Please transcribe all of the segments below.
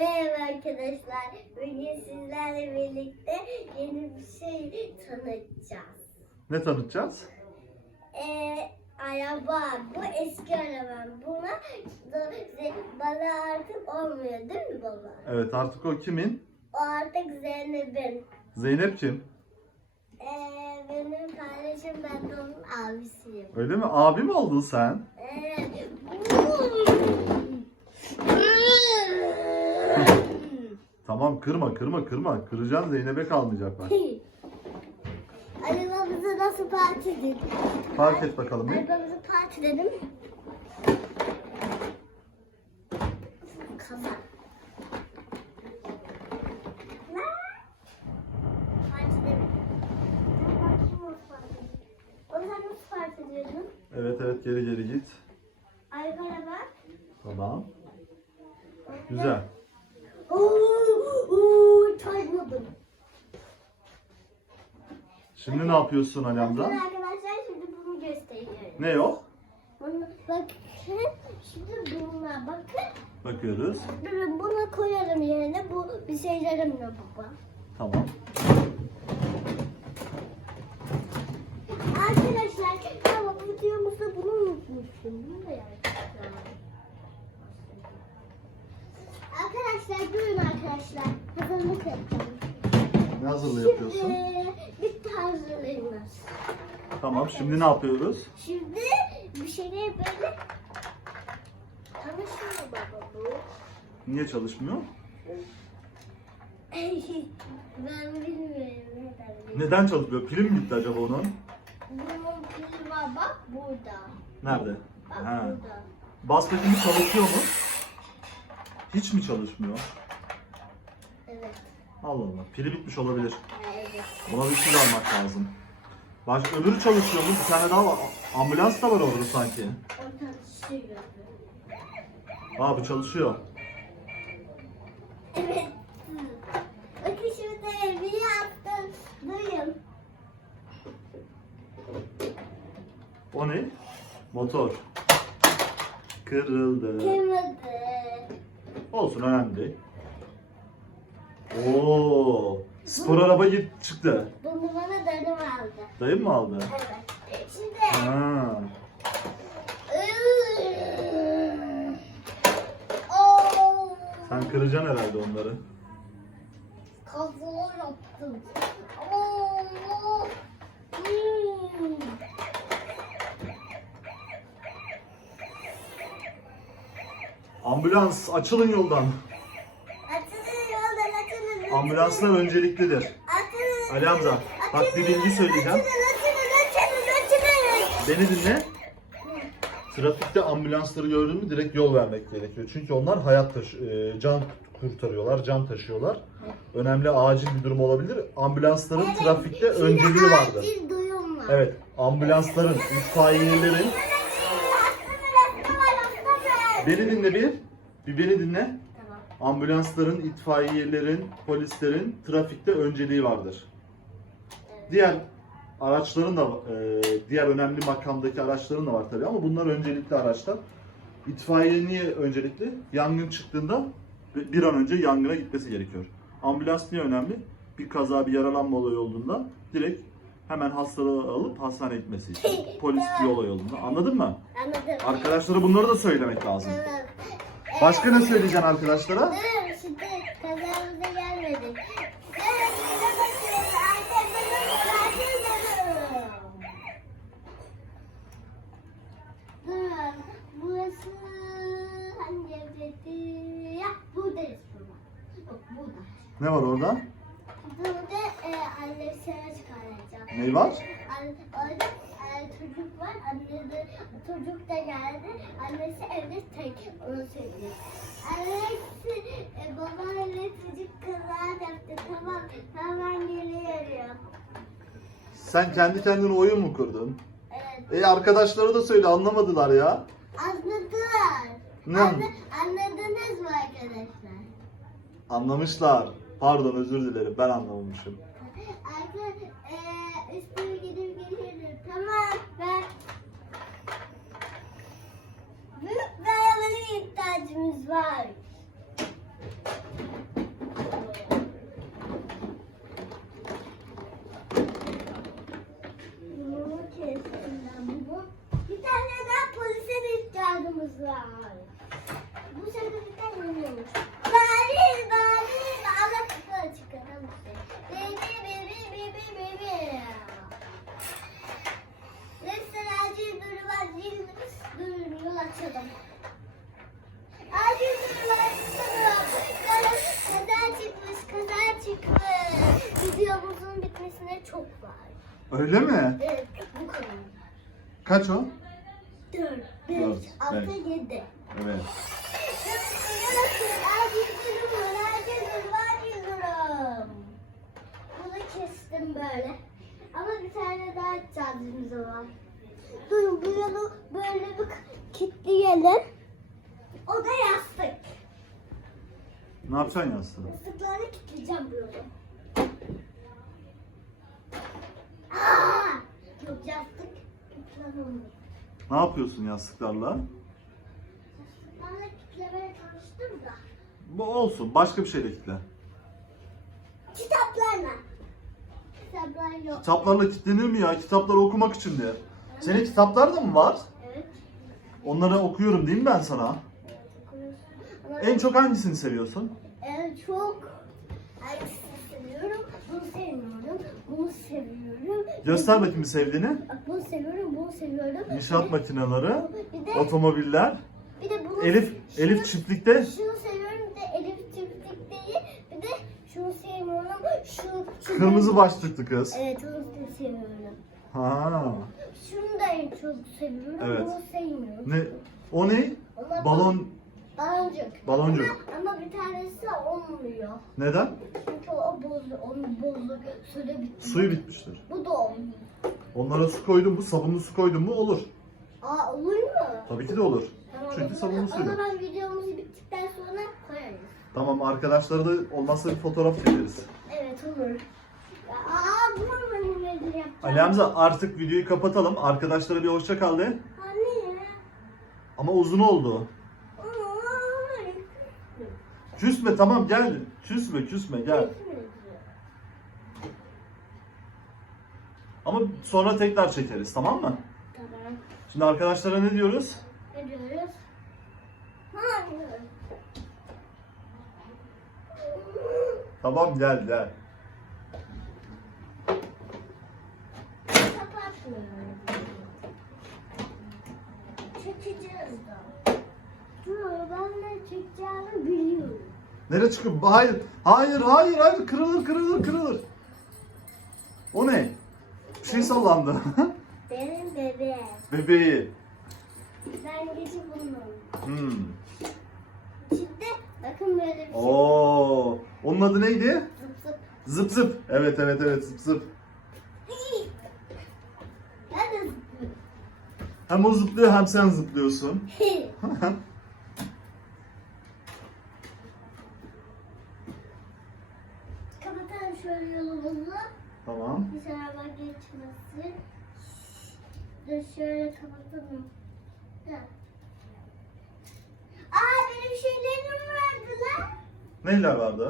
Merhaba arkadaşlar. Bugün sizlerle birlikte yeni bir şey tanıtacağız. Ne tanıtacağız? Ee, araba. Bu eski arabam. Buna bana artık olmuyor değil mi baba? Evet artık o kimin? O artık Zeynep'in. Zeynep kim? Ee, benim kardeşim ben de onun abisiyim. Öyle mi? Abi mi oldun sen? Evet. Tamam kırma kırma kırma. Kıracaksın Zeynep'e kalmayacak bak. Arabamızı nasıl partiledik? Fark et bakalım bir. Arabamızı partiledim. Kaza. Ne? Partiledim. Ben bakayım partiledim. O sen nasıl partiliyordun? Evet evet geri geri git. Arkana bak. Tamam. Güzel. Oo, oo, çarpmadım. Şimdi ne yapıyorsun Bakın amca? arkadaşlar şimdi bunu gösteriyorum. Ne o? Bunu bakın. Şimdi bununla bakın. Bakıyoruz. Bunu koyarım yerine. Bu bir şeylerimle baba. Tamam. Arkadaşlar ama videomuzda bunu unutmuşum. Bunu da yapacağım. Arkadaşlar durun arkadaşlar. Hazırlık yapalım. Ne hazırlığı yapıyorsun? Şimdi hazırlığımız. Tamam şimdi ne yapıyoruz? Şimdi bir şeyleri böyle tanışıyor baba bu. Niye çalışmıyor? ben bilmiyorum neden. Neden çalışmıyor? Pili mi bitti acaba onun? Bunun pili var bak burada. Nerede? Bak Ha. burada. Bas bakayım çalışıyor mu? Hiç mi çalışmıyor? Allah Allah. Pili bitmiş olabilir. Buna bir pil almak lazım. Baş öbürü çalışıyor mu? Bir tane daha var. Ambulans da var orada sanki. Aa bu çalışıyor. Evet. Bakın şimdi bir yaptım. Duyun. O ne? Motor. Kırıldı. Kırmadı. Olsun önemli değil. Oo, spor araba git çıktı. Bunu bana dönüm aldı. Dayım mı aldı? Evet. Şimdi Ha. Oo. Sen kıracaksın herhalde onları. Kazalar yaptım. Oo. Hmm. Ambulans açılın yoldan. Ambulanslar önceliklidir. Ali Hamza bak bir bilgi söyleyeceğim. Beni dinle. Trafikte ambulansları gördün mü direkt yol vermek gerekiyor. Çünkü onlar hayat taşı, e, can kurtarıyorlar, can taşıyorlar. Önemli acil bir durum olabilir. Ambulansların Evet, trafikte önceliği vardır. Evet, ambulansların, itfaiyelerin Beni dinle bir. Bir beni dinle. Ambulansların, itfaiyelerin, polislerin trafikte önceliği vardır. Diğer araçların da e, diğer önemli makamdaki araçların da var tabii ama bunlar öncelikli araçlar. İtfaiye niye öncelikli? Yangın çıktığında bir bir an önce yangına gitmesi gerekiyor. Ambulans niye önemli? Bir kaza, bir yaralanma olayı olduğunda direkt hemen hastalığı alıp hastaneye gitmesi için. Polis bir olay olduğunda. Anladın mı? Anladım. Arkadaşlara bunları da söylemek lazım. Tamam. Başka ne söyleyeceksin arkadaşlara? Şimdi gelmedik. Burası hangi evdeydi? Ya, buradayız burada. Burada. Ne var orada? Burada e, annem sana çıkaracak. Ne var? An- Orada e, çocuk var. Anne de, çocuk da geldi. Annesi evde tek. Onu söyleyeyim. Annesi e, babayla çocuk kaza yaptı. Tamam. Hemen geliyorum. Sen kendi kendine oyun mu kurdun? Evet. E arkadaşlara da söyle anlamadılar ya. Anladılar. Ne? Anla, anladınız mı arkadaşlar? Anlamışlar. Pardon özür dilerim ben anlamamışım. Arka, e, üstüme gidip geliyorum. Tamam. Ben büyük bir ihtiyacımız var. atıyordum. Abi kaza çıkmış, kaza çıkmış. Videomuzun bitmesine çok var. Öyle mi? Evet, bu kadar. Kaç o? 4, 5, 6, 7. Evet. kestim böyle. Ama bir tane daha atacağız var. Dur bunu böyle bir kilitleyelim. O da yastık. Ne yapacaksın yastığı? Yastıklarını kilitleyeceğim böyle. Aa! Yok yastık kilitlenemiyor. Ne yapıyorsun yastıklarla? Yastıklarla kilitlemeye çalıştım da. Bu olsun. Başka bir şey de kitle. Kitaplarla. Kitaplar yok. Kitaplarla kilitlenir mi ya? Kitapları okumak için diye. Senin kitaplar da mı var? Onları okuyorum değil mi ben sana? En çok hangisini seviyorsun? en çok hangisini seviyorum? Bunu sevmiyorum. Bunu seviyorum. Göster bakayım sevdiğini. Bunu seviyorum, bunu seviyorum. De- makineleri, Bir de, otomobiller. bir de bunu Elif, şunu- Elif çiftlikte. Şunu seviyorum bir de Elif çiftlik değil. Bir de şunu sevmiyorum. Şu, şu Kırmızı başlıklı kız. Evet onu da seviyorum. Ha. Şunu en çok seviyorum. Evet. Bunu sevmiyorum. Ne? O ne? Onlar Balon. Baloncuk. Baloncuk. Ama, ama bir tanesi olmuyor. Neden? Çünkü o bozdu, onu bozdu. Suda bitti. Suyu bitmiştir. Bu da olmuyor. Onlara su koydun mu, sabunlu su koydun mu olur. Aa olur mu? Tabii ki de olur. Tamam, Çünkü o sabunlu O suyla. zaman videomuz bittikten sonra koyarız. Tamam arkadaşlara da olmazsa bir fotoğraf çekeriz. Evet olur. Aa bunu benim nedir yapacağım? Ali Hamza artık videoyu kapatalım. Arkadaşlara bir hoşça kal de. Ama uzun oldu. Küsme tamam gel. Küsme küsme gel. Ama sonra tekrar çekeriz tamam mı? Tamam. Şimdi arkadaşlara ne diyoruz? Ne diyoruz? Hayır. Tamam gel gel. Kapatmıyorum. Çekeceğiz de. Dur ben ne çekeceğimi biliyorum. Nereye çıkıyor? Hayır. Hayır hayır hayır kırılır kırılır kırılır. O ne? Bir şey sallandı. Benim bebeğim. Bebeği. Ben geçip bunun. Hmm. İçinde bakın böyle bir şey. Oo. Onun adı neydi? Zıp zıp. Zıp zıp. Evet evet evet zıp zıp. Hem o zıplıyor hem sen zıplıyorsun. Kapatalım şöyle yolumuzu. tamam. Bir araba geçmesin. Dur şöyle kapatalım. Ha. Aa benim şeylerim vardı lan. Neyler vardı?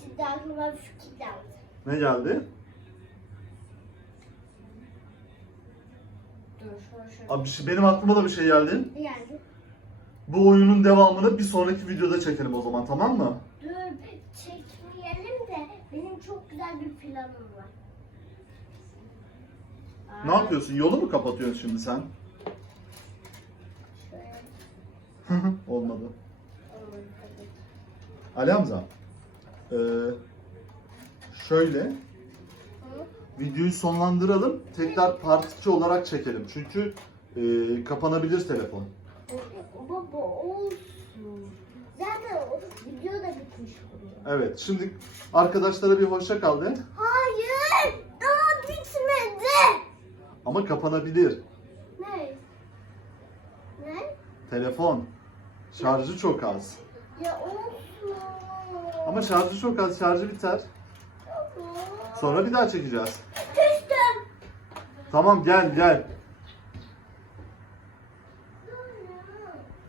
Şimdi aklıma şu kitap. Ne geldi? Dur şöyle şöyle. Abi bir şey- benim aklıma da bir şey geldi. Ne geldi? Bu oyunun devamını bir sonraki videoda çekelim o zaman tamam mı? Dur çekmeyelim de benim çok güzel bir planım var. Ne Aa, yapıyorsun? Yolu mu kapatıyorsun şimdi sen? Şöyle. Olmadı. Olmadı tabii. Ali Hamza. Ee, şöyle? Videoyu sonlandıralım. Tekrar part 2 olarak çekelim. Çünkü e, kapanabilir telefon. Baba olsun. Zaten o video da bitmiş oluyor. Evet. Şimdi arkadaşlara bir hoşça kal de. Hayır! Daha bitmedi. Ama kapanabilir. Ne? Ne? Telefon. Şarjı çok az. Ya olsun. Ama şarjı çok az. Şarjı biter. Sonra bir daha çekeceğiz. Küstüm. Tamam gel gel.